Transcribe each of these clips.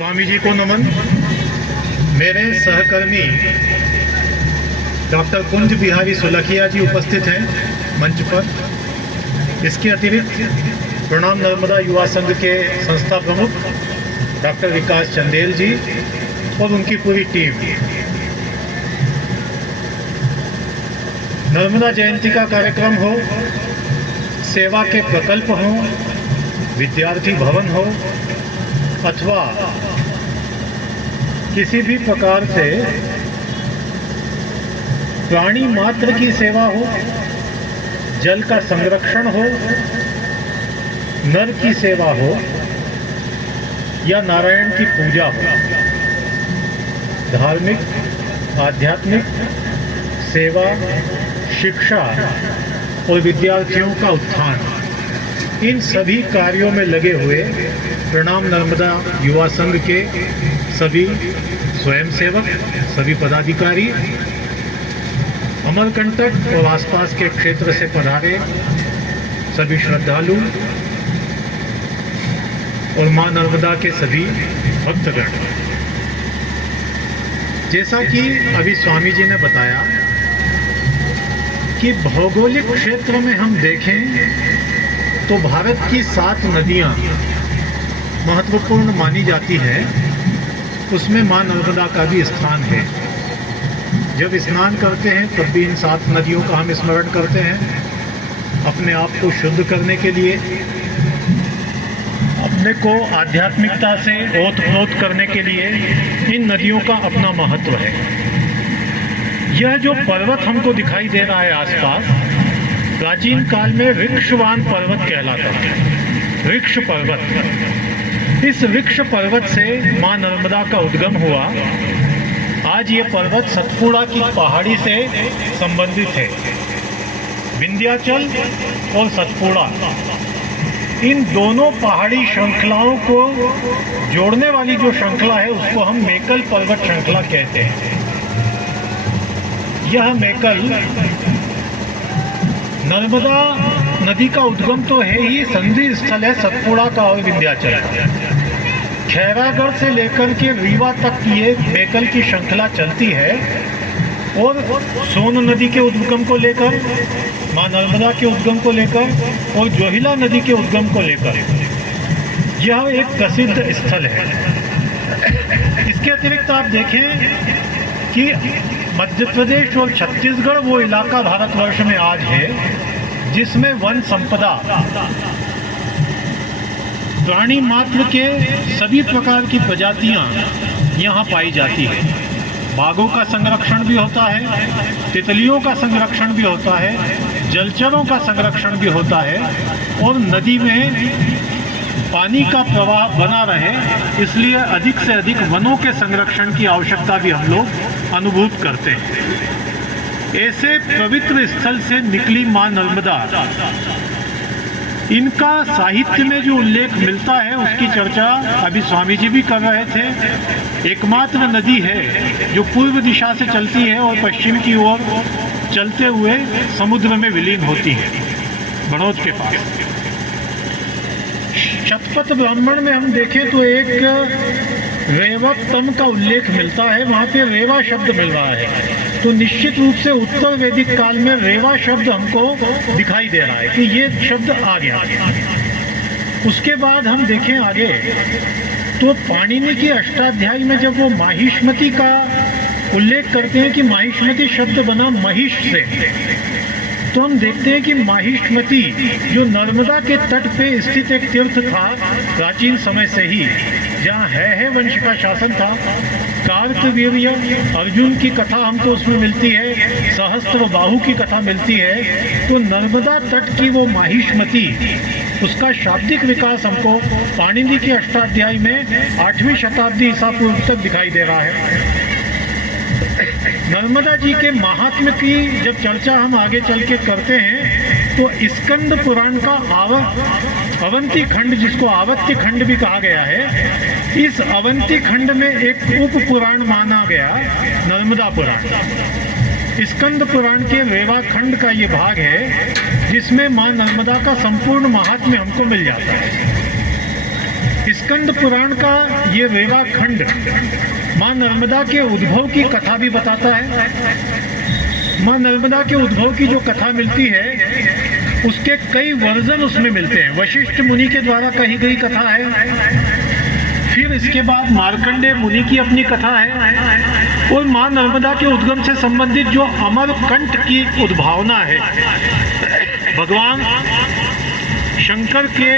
स्वामी जी को नमन। मेरे सहकर्मी डॉक्टर कुंज बिहारी सुलखिया जी उपस्थित हैं मंच पर। इसके अतिरिक्त प्रणाम नर्मदा युवा संघ के संस्था प्रमुख डॉक्टर विकास चंदेल जी और उनकी पूरी टीम। नर्मदा जयंती का कार्यक्रम हो, सेवा के प्रकल्प हों, विद्यार्थी भवन हो अथवा किसी भी प्रकार से प्राणी मात्र की सेवा हो, जल का संरक्षण हो, नर की सेवा हो या नारायण की पूजा हो, धार्मिक, आध्यात्मिक, सेवा, शिक्षा और विद्यार्थियों का उत्थान, इन सभी कार्यों में लगे हुए प्रणाम नर्मदा युवा संघ के सभी स्वयंसेवक, सभी पदाधिकारी, अमरकंटक और आसपास के क्षेत्र से पधारे सभी श्रद्धालु और मां नर्मदा के सभी भक्तगण। जैसा कि अभी स्वामी जी ने बताया कि भौगोलिक क्षेत्र में हम देखें तो भारत की 7 नदियां महत्वपूर्ण मानी जाती है। उसमें मां नर्मदा का भी स्थान है। जब स्नान करते हैं तब भी इन 7 नदियों का हम स्मरण करते हैं। अपने आप को शुद्ध करने के लिए, अपने को आध्यात्मिकता से ओत-प्रोत करने के लिए इन नदियों का अपना महत्व है। यह जो पर्वत हमको दिखाई दे रहा है आसपास, प्राचीन काल में वृक्षवान पर्वत कहलाता है। वृक्ष पर्वत, इस वृक्ष पर्वत से मां नर्मदा का उद्गम हुआ। आज ये पर्वत सतपुड़ा की पहाड़ी से संबंधित है। विंध्याचल और सतपुड़ा, इन दोनों पहाड़ी श्रृंखलाओं को जोड़ने वाली जो श्रृंखला है उसको हम मेकल पर्वत श्रृंखला कहते हैं। यह मेकल नर्मदा नदी का उद्गम तो है ही, संधि स्थल है सतपुड़ा का और विंध्याचल का। खैरागढ़ से लेकर के रीवा तक ये मेकल की श्रृंखला चलती है और सोन नदी के उद्गम को लेकर, मां नर्मदा के उद्गम को लेकर और जोहिला नदी के उद्गम को लेकर यह एक प्रसिद्ध स्थल है। इसके अतिरिक्त आप देखें कि मध्य प्रदेश और छत्तीसगढ़ वो इलाका भारतवर्ष में आज है जिसमें वन संपदा, प्राणी मात्र के सभी प्रकार की प्रजातियां यहाँ पाई जाती है। बाघों का संरक्षण भी होता है, तितलियों का संरक्षण भी होता है, जलचरों का संरक्षण भी होता है और नदी में पानी का प्रवाह बना रहे इसलिए अधिक से अधिक वनों के संरक्षण की आवश्यकता भी हम लोग अनुभूत करते हैं। ऐसे पवित्र स्थल से निकली मां नर्मदा, इनका साहित्य में जो उल्लेख मिलता है उसकी चर्चा अभी स्वामी जी भी कर रहे थे। एकमात्र नदी है जो पूर्व दिशा से चलती है और पश्चिम की ओर चलते हुए समुद्र में विलीन होती है, बड़ौद के पास। शतपथ ब्राह्मण में हम देखें तो एक रेवतम का उल्लेख मिलता है, वहाँ पे रेवा शब्द मिल रहा है। तो निश्चित रूप से उत्तर वैदिक काल में रेवा शब्द हमको दिखाई दे रहा है कि ये शब्द आ गया। उसके बाद हम देखें आगे तो पाणिनि की अष्टाध्यायी में जब वो माहिष्मति का उल्लेख करते हैं कि माहिष्मति शब्द बना महिष से, तो हम देखते हैं कि माहिष्मति जो नर्मदा के तट पे स्थित एक तीर्थ था प्राचीन समय से ही, जहाँ है वंश का शासन था। कार्तवीर्य अर्जुन की कथा हमको उसमें मिलती है, सहस्त्र बाहु की कथा मिलती है। तो नर्मदा तट की वो माहिष्मति, उसका शाब्दिक विकास हमको पाणिनि की अष्टाध्यायी में 8वीं शताब्दी ईसा पूर्व तक दिखाई दे रहा है। नर्मदा जी के महात्म्य की जब चर्चा हम आगे चल के करते हैं तो स्कंद पुराण का अवंती खंड, जिसको आवत्य खंड भी कहा गया है, इस अवंती खंड में एक उप पुराण माना गया नर्मदा पुराण। स्कंद पुराण के रेवा खंड का ये भाग है जिसमें मां नर्मदा का संपूर्ण महात्म्य हमको मिल जाता है। स्कंद पुराण का ये रेवा खंड माँ नर्मदा के उद्भव की कथा भी बताता है। माँ नर्मदा के उद्भव की जो कथा मिलती है उसके कई वर्जन उसमें मिलते हैं। वशिष्ठ मुनि के द्वारा कही गई कथा है, फिर इसके बाद मार्कंडेय मुनि की अपनी कथा है, और माँ नर्मदा के उद्गम से संबंधित जो अमरकंट की उद्भावना है, भगवान शंकर के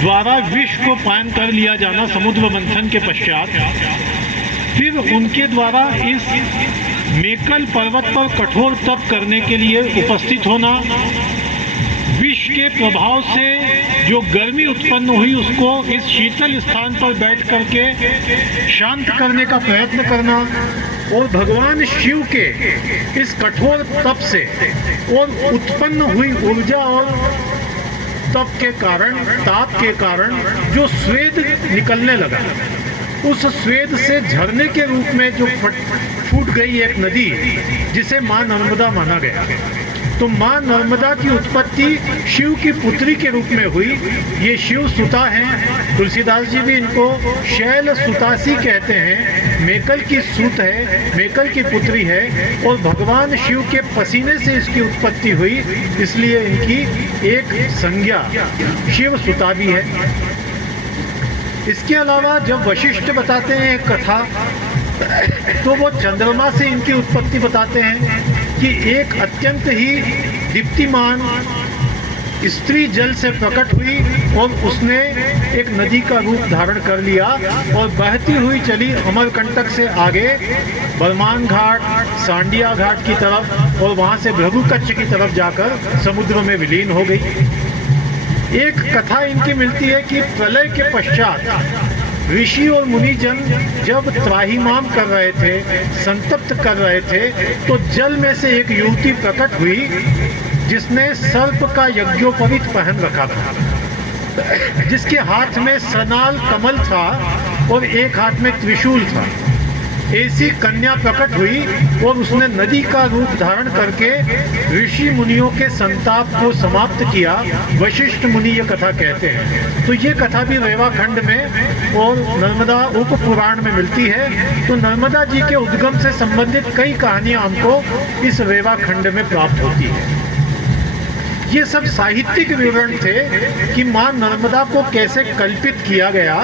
द्वारा विष को पान कर लिया जाना समुद्र मंथन के पश्चात, फिर उनके द्वारा इस मेकल पर्वत पर कठोर तप करने के लिए उपस्थित होना, विष के प्रभाव से जो गर्मी उत्पन्न हुई उसको इस शीतल स्थान पर बैठ करके शांत करने का प्रयत्न करना, और भगवान शिव के इस कठोर तप से और उत्पन्न हुई ऊर्जा और तप के कारण, ताप के कारण जो स्वेद निकलने लगा, उस स्वेद से झरने के रूप में जो फूट गई एक नदी जिसे माँ नर्मदा माना गया। तो माँ नर्मदा की उत्पत्ति शिव की पुत्री के रूप में हुई। ये शिव सुता हैं, तुलसीदास जी भी इनको शैल सुतासी कहते हैं। मेकल की सुत है, मेकल की पुत्री है, और भगवान शिव के पसीने से इसकी उत्पत्ति हुई, इसलिए इनकी एक संज्ञा शिव सुता भी है। इसके अलावा जब वशिष्ठ बताते हैं एक कथा, तो वो चंद्रमा से इनकी उत्पत्ति बताते हैं कि एक अत्यंत ही दीप्तिमान स्त्री जल से प्रकट हुई और उसने एक नदी का रूप धारण कर लिया और बहती हुई चली अमरकंटक से आगे बरमान घाट, सांडिया घाट की तरफ, और वहाँ से भृगुकच्छ की तरफ जाकर समुद्र में विलीन हो गई। एक कथा इनकी मिलती है कि प्रलय के पश्चात ऋषि और मुनिजन जब त्राहिमाम कर रहे थे, संतप्त कर रहे थे, तो जल में से एक युवती प्रकट हुई जिसने सर्प का यज्ञोपवीत पहन रखा था, जिसके हाथ में सनाल कमल था और एक हाथ में त्रिशूल था। ऐसी कन्या प्रकट हुई और उसने नदी का रूप धारण करके ऋषि मुनियों के संताप को समाप्त किया। वशिष्ठ मुनि ये कथा कहते हैं। तो ये कथा भी रेवा खंड में और नर्मदा उप पुराण में मिलती है। तो नर्मदा जी के उद्गम से संबंधित कई कहानियां हमको इस रेवा खंड में प्राप्त होती है। ये सब साहित्यिक विवरण थे कि माँ नर्मदा को कैसे कल्पित किया गया।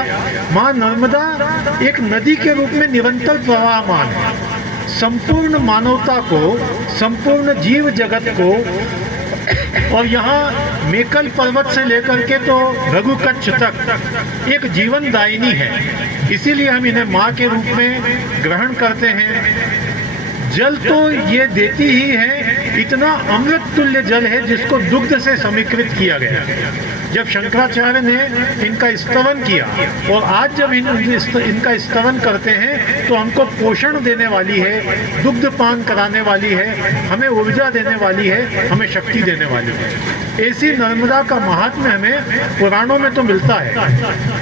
माँ नर्मदा एक नदी के रूप में निरंतर प्रवाहमान है, संपूर्ण मानवता को, संपूर्ण जीव जगत को, और यहाँ मेकल पर्वत से लेकर के तो भृगुकच्छ तक एक जीवन दायिनी है। इसीलिए हम इन्हें माँ के रूप में ग्रहण करते हैं। जल तो ये देती ही है, इतना अमृत तुल्य जल है जिसको दुग्ध से समीकृत किया गया। जब शंकराचार्य ने इनका स्तवन किया और आज जब इनका स्तवन करते हैं तो हमको पोषण देने वाली है, दुग्ध पान कराने वाली है, हमें ऊर्जा देने वाली है, हमें शक्ति देने वाली है। ऐसी नर्मदा का महात्म्य हमें पुराणों में तो मिलता है।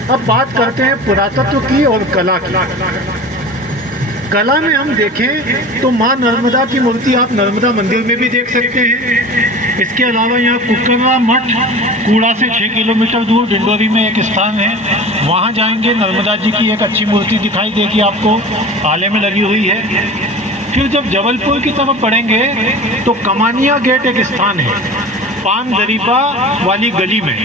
अब बात करते हैं पुरातत्व की और कला की। कला में हम देखें तो माँ नर्मदा की मूर्ति आप नर्मदा मंदिर में भी देख सकते हैं। इसके अलावा यहाँ कुकरवा मठ कूड़ा से 6 किलोमीटर दूर डिंडोरी में एक स्थान है, वहाँ जाएंगे, नर्मदा जी की एक अच्छी मूर्ति दिखाई देगी आपको, आले में लगी हुई है। फिर जब जबलपुर की तरफ बढ़ेंगे तो कमानिया गेट एक स्थान है, पान दरीबा वाली गली में,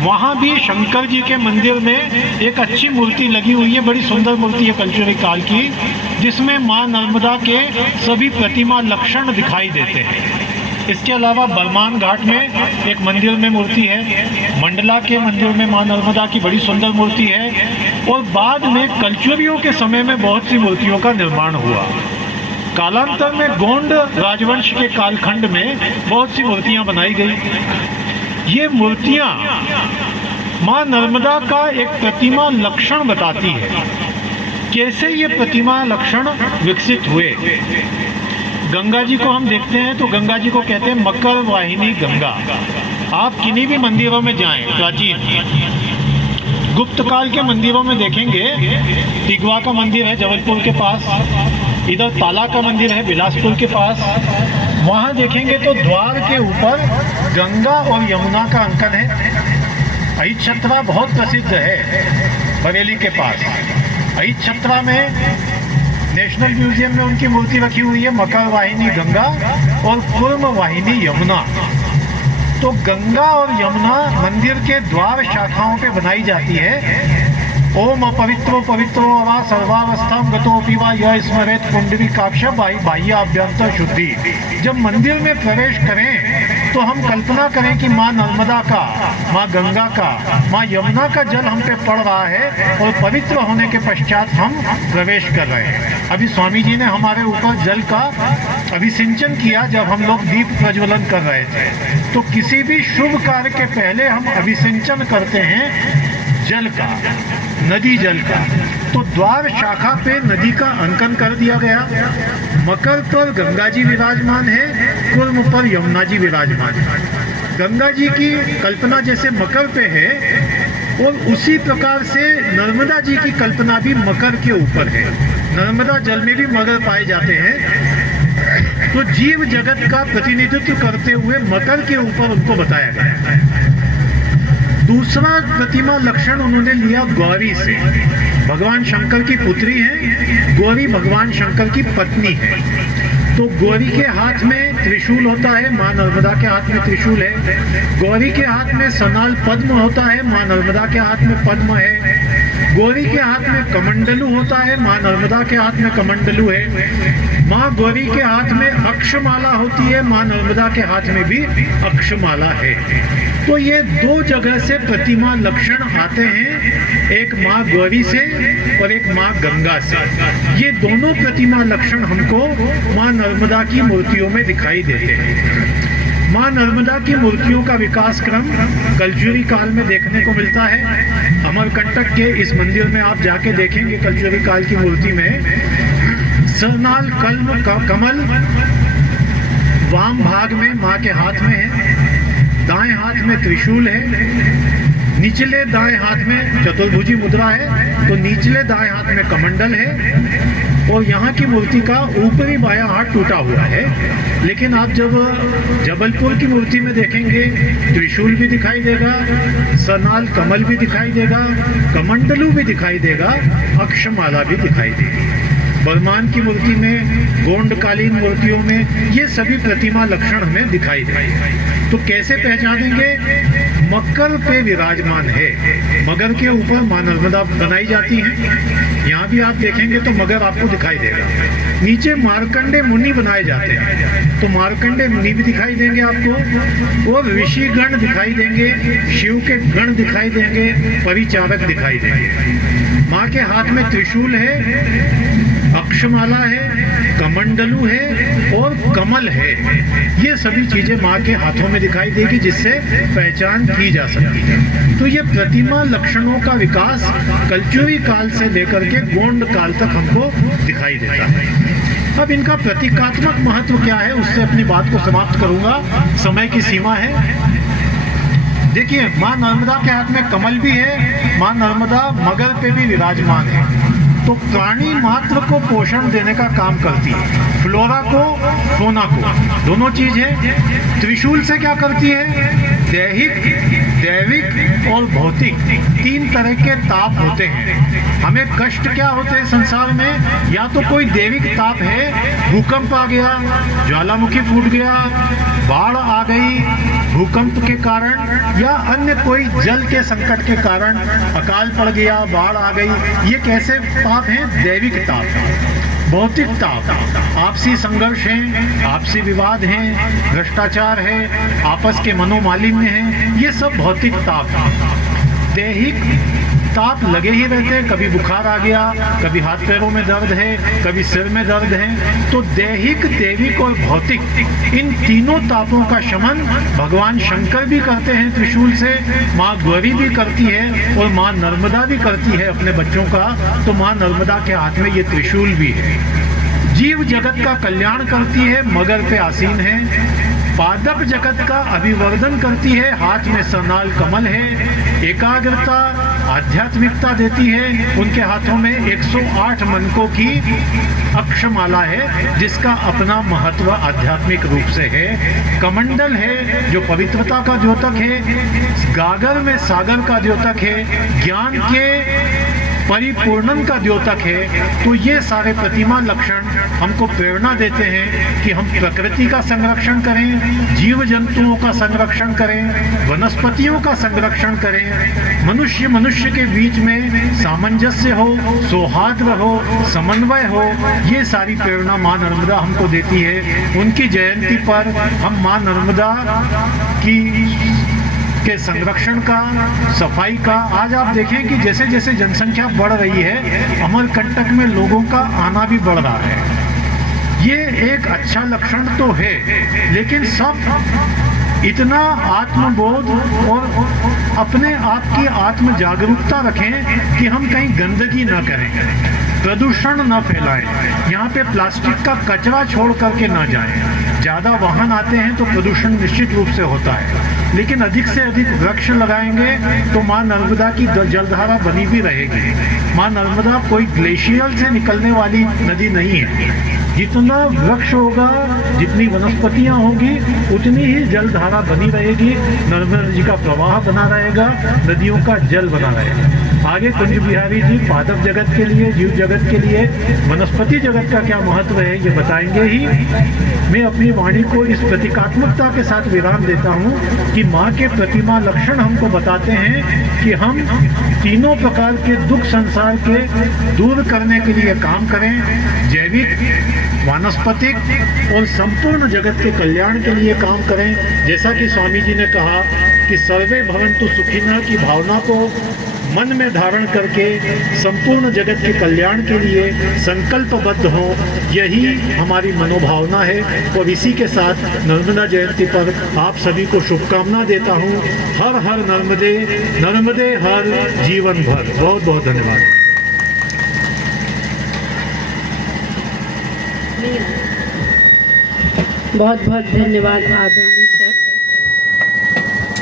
वहाँ भी शंकर जी के मंदिर में एक अच्छी मूर्ति लगी हुई है, बड़ी सुंदर मूर्ति है कल्चुरल काल की, जिसमें माँ नर्मदा के सभी प्रतिमा लक्षण दिखाई देते हैं। इसके अलावा बरमान घाट में एक मंदिर में मूर्ति है, मंडला के मंदिर में माँ नर्मदा की बड़ी सुंदर मूर्ति है, और बाद में कल्चुरियों के समय में बहुत सी मूर्तियों का निर्माण हुआ। कालांतर में गोंड राजवंश के कालखंड में बहुत सी मूर्तियाँ बनाई गई। ये मूर्तियाँ माँ नर्मदा का एक प्रतिमा लक्षण बताती है। कैसे ये प्रतिमा लक्षण विकसित हुए? गंगा जी को हम देखते हैं तो गंगा जी को कहते हैं मकर वाहिनी गंगा। आप किन्हीं भी मंदिरों में जाएं, प्राचीन गुप्त काल के मंदिरों में देखेंगे, तिगवा का मंदिर है जबलपुर के पास, इधर ताला का मंदिर है बिलासपुर के पास, वहाँ देखेंगे तो द्वार के ऊपर गंगा और यमुना का अंकन है। अहिच्छत्रा बहुत प्रसिद्ध है बरेली के पास। अहिच्छत्रा में नेशनल म्यूजियम में उनकी मूर्ति रखी हुई है, मकर वाहिनी गंगा और कूर्म वाहिनी यमुना। तो गंगा और यमुना मंदिर के द्वार शाखाओं पे बनाई जाती है। ओम अपवित्रो पवित्रो वा सर्वावस्था गतोपि वा यह स्मरेत पुंडरीकाक्ष बाह्य अभ्यंतर शुद्धि। जब मंदिर में प्रवेश करें तो हम कल्पना करें कि माँ नर्मदा का, माँ गंगा का, माँ यमुना का जल हम पे पड़ रहा है और पवित्र होने के पश्चात हम प्रवेश कर रहे हैं। अभी स्वामी जी ने हमारे ऊपर जल का अभिसिंचन किया जब हम लोग दीप प्रज्वलन कर रहे थे। तो किसी भी शुभ कार्य के पहले हम अभिसिंचन करते हैं जल का, नदी जल का। तो द्वार शाखा पे नदी का अंकन कर दिया गया। मकर पर गंगा जी विराजमान है, कूर्म पर यमुना जी विराजमान है। गंगा जी की कल्पना जैसे मकर पे है और उसी प्रकार से नर्मदा जी की कल्पना भी मकर के ऊपर है। नर्मदा जल में भी मगर पाए जाते हैं। तो जीव जगत का प्रतिनिधित्व करते हुए मकर के ऊपर उनको बताया गया है। दूसरा प्रतिमा लक्षण उन्होंने लिया गौरी से। भगवान शंकर की पुत्री है, गौरी भगवान शंकर की पत्नी है। तो गौरी के हाथ में त्रिशूल होता है, माँ नर्मदा के हाथ में त्रिशूल है। गौरी के हाथ में सनाल पद्म होता है, माँ नर्मदा के हाथ में पद्म है। गौरी के हाथ में कमंडलू होता है, माँ नर्मदा के हाथ में कमंडलू है। माँ गौरी के हाथ में अक्षमाला होती है, माँ नर्मदा के हाथ में भी अक्षमाला है। तो ये दो जगह से प्रतिमा लक्षण आते हैं, एक माँ गौरी से और एक माँ गंगा से। ये दोनों प्रतिमा लक्षण हमको माँ नर्मदा की मूर्तियों में दिखाई देते हैं। माँ नर्मदा की मूर्तियों का विकास क्रम कलचुरी काल में देखने को मिलता है। अमरकंटक के इस मंदिर में आप जाके देखेंगे कलचुरी काल की मूर्ति में सरनाल कमल वाम भाग में माँ के हाथ में है, दाएं हाथ में त्रिशूल है, निचले दाएं हाथ में चतुर्भुजी मुद्रा है, तो निचले दाएं हाथ में कमंडल है और यहाँ की मूर्ति का ऊपरी बायां हाथ टूटा हुआ है। लेकिन आप जब जबलपुर की मूर्ति में देखेंगे त्रिशूल भी दिखाई देगा, सरनाल कमल भी दिखाई देगा, कमंडलू भी दिखाई देगा, अक्षमाला भी दिखाई देगी। बर्मान की मूर्ति में, गोंडकालीन मूर्तियों में ये सभी प्रतिमा लक्षण हमें दिखाई देंगे। तो कैसे पहचानेंगे? मकर पे विराजमान है, मगर के ऊपर माँ नर्मदा बनाई जाती है। यहाँ भी आप देखेंगे तो मगर आपको दिखाई देगा। नीचे मार्कंडे मुनि बनाए जाते हैं, तो मार्कंडे मुनि भी दिखाई देंगे आपको, और ऋषि गण दिखाई देंगे, शिव के गण दिखाई देंगे, परिचारक दिखाई देंगे। माँ के हाथ में त्रिशूल है, अक्षमाला है, कमंडलू है और कमल है। ये सभी चीजें माँ के हाथों में दिखाई देगी, जिससे पहचान की जा सकती है। तो ये प्रतिमा लक्षणों का विकास कलचुरी काल से लेकर के गोंड काल तक हमको दिखाई देता है। अब इनका प्रतीकात्मक महत्व क्या है, उससे अपनी बात को समाप्त करूंगा, समय की सीमा है। देखिए, माँ नर्मदा के हाथ में कमल भी है, माँ नर्मदा मगर पे भी विराजमान है। तो प्राणी मात्र को पोषण देने का काम करती है, फ्लोरा को, फोना को, दोनों चीज है। त्रिशूल से क्या करती है? दैहिक, दैविक और भौतिक तीन तरह के ताप होते हैं। हमें कष्ट क्या होते हैं संसार में? या तो कोई दैविक ताप है, भूकंप आ गया, ज्वालामुखी फूट गया, बाढ़ आ गई भूकंप के कारण, या अन्य कोई जल के संकट के कारण अकाल पड़ गया, बाढ़ आ गई। ये कैसे ताप हैं? दैविक ताप। भौतिक ताप, आपसी संघर्ष हैं, आपसी विवाद हैं, भ्रष्टाचार है, आपस के मनोमालिन्य हैं, ये सब भौतिक ताप हैं। दैहिक ताप लगे ही रहते हैं, कभी बुखार आ गया, कभी हाथ पैरों में दर्द है, कभी सिर में दर्द है। तो दैहिक, दैविक और भौतिक, इन तीनों तापों का शमन भगवान शंकर भी करते हैं त्रिशूल से, माँ गौरी भी करती है और माँ नर्मदा भी करती है अपने बच्चों का। तो माँ नर्मदा के हाथ में ये त्रिशूल भी है। जीव जगत का कल्याण करती है, मगर पे आसीन है। पादप जगत का अभिवर्धन करती है, हाथ में सरनाल कमल है। एकाग्रता, आध्यात्मिकता देती है। उनके हाथों में 108 मनकों की अक्षमाला है, जिसका अपना महत्व आध्यात्मिक रूप से है। कमंडल है जो पवित्रता का द्योतक है। गागर में सागर का द्योतक है, ज्ञान के परिपूर्णन का द्योतक है। तो ये सारे प्रतिमा लक्षण हमको प्रेरणा देते हैं कि हम प्रकृति का संरक्षण करें, जीव जंतुओं का संरक्षण करें, वनस्पतियों का संरक्षण करें, मनुष्य के बीच में सामंजस्य हो, सौहार्द हो, समन्वय हो। ये सारी प्रेरणा माँ नर्मदा हमको देती है। उनकी जयंती पर हम माँ नर्मदा के संरक्षण का, सफाई का, आज आप देखें कि जैसे जैसे जनसंख्या बढ़ रही है, अमरकंटक में लोगों का आना भी बढ़ रहा है। ये एक अच्छा लक्षण तो है, लेकिन सब इतना आत्मबोध और अपने आप की आत्म जागरूकता रखें कि हम कहीं गंदगी न करें, प्रदूषण न फैलाएं, यहाँ पे प्लास्टिक का कचरा छोड़ करके ना जाएं। ज़्यादा वाहन आते हैं तो प्रदूषण निश्चित रूप से होता है, लेकिन अधिक से अधिक वृक्ष लगाएंगे तो माँ नर्मदा की जलधारा बनी भी रहेगी। माँ नर्मदा कोई ग्लेशियर से निकलने वाली नदी नहीं है। जितना वृक्ष होगा, जितनी वनस्पतियाँ होंगी, उतनी ही जलधारा बनी रहेगी, नर्मदा जी का प्रवाह बना रहेगा, नदियों का जल बना रहेगा। आगे कुंज बिहारी जी पादप जगत के लिए, जीव जगत के लिए, वनस्पति जगत का क्या महत्व है ये बताएंगे ही। मैं अपनी वाणी को इस प्रतीकात्मकता के साथ विराम देता हूँ कि माँ के प्रतिमा लक्षण हमको बताते हैं कि हम तीनों प्रकार के दुख संसार के दूर करने के लिए काम करें, जैविक, वानस्पतिक और संपूर्ण जगत के कल्याण के लिए काम करें। जैसा कि स्वामी जी ने कहा कि सर्वे भवन्तु सुखिनः की भावना को मन में धारण करके संपूर्ण जगत के कल्याण के लिए संकल्पबद्ध हो, यही हमारी मनोभावना है। और इसी के साथ नर्मदा जयंती पर आप सभी को शुभकामना देता हूँ। हर हर नर्मदे, नर्मदे हर जीवन भर। बहुत बहुत धन्यवाद। बहुत बहुत धन्यवाद आदरणीय सर।